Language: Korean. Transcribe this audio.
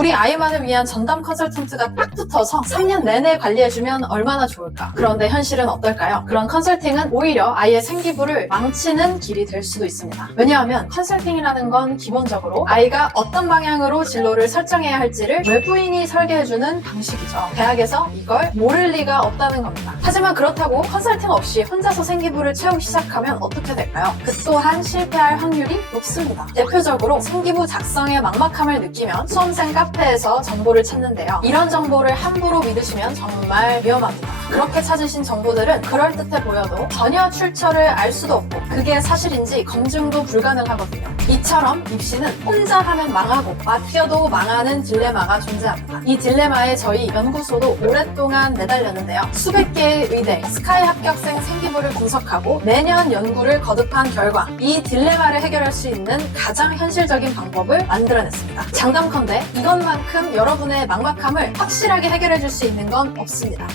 우리 아이만을 위한 전담 컨설턴트가 딱 붙어서 3년 내내 관리해주면 얼마나 좋을까? 그런데 현실은 어떨까요? 그런 컨설팅은 오히려 아이의 생기부를 망치는 길이 될 수도 있습니다. 왜냐하면 컨설팅이라는 건 기본적으로 아이가 어떤 방향으로 진로를 설정해야 할지를 외부인이 설계해주는 방식이죠. 대학에서 이걸 모를 리가 없다는 겁니다. 하지만 그렇다고 컨설팅 없이 혼자서 생기부를 채우기 시작하면 어떻게 될까요? 그 또한 실패할 확률이 높습니다. 대표적으로 생기부 작성에 막막함을 느끼면 수험생 카페에서 정보를 찾는데요. 이런 정보를 함부로 믿으시면 정말 위험합니다. 그렇게 찾으신 정보들은 그럴듯해 보여도 전혀 출처를 알 수도 없고 그게 사실인지 검증도 불가능하거든요. 이처럼 입시는 혼자 하면 망하고 맡겨도 망하는 딜레마가 존재합니다. 이 딜레마에 저희 연구소도 오랫동안 매달렸는데요. 수백 개의 의대, 스카이 합격생 생기부를 분석하고 매년 연구를 거듭한 결과 이 딜레마를 해결할 수 있는 가장 현실적인 방법을 만들어냈습니다. 장담컨대 이것만큼 여러분의 막막함을 확실하게 해결해 줄 수 있는 건 없습니다.